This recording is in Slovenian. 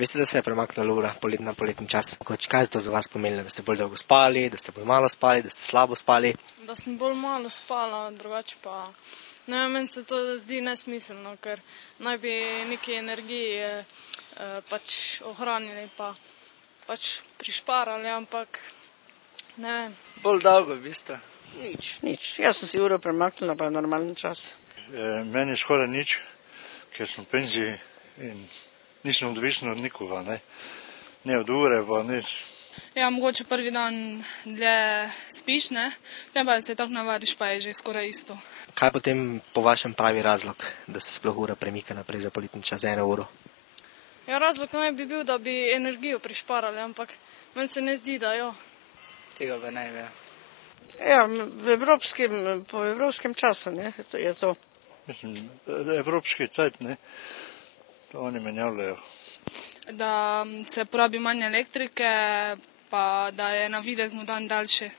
Veste, da se je premaknila ura na poletni čas? Kaj je to za vas pomenilo? Da ste bolj dolgo spali, da ste bolj malo spali, da ste slabo spali? Da sem bolj malo spala, drugače pa ne vem, meni se to zdi nesmiselno, ker naj bi neki energiji pač ohranili pa pač prišparali, ampak ne vem. Bolj dolgo v bistvu. Nič. Jaz sem si uro premaknila, pa je normalen čas. Meni je skoraj nič, ker sem v penziji in nisem odvisen od nikoga, ne. Ne od ure, pa nič. Ja, mogoče prvi dan dlje spiš, ne, pa se tako navadiš, pa je že skoraj isto. Kaj potem po vašem pravi razlog, da se sploh ura premika naprej za poletni čas za 1 uro? Ja, razlog naj bi bil, da bi energijo prišparali, ampak meni se ne zdi, da jo. Tega pa ne ve. Ja, po evropskem času, ne, je to. Mislim, evropski cajt, ne, to oni menjavljajo. Da se porabi manj elektrike, pa da je navidezno dan daljši.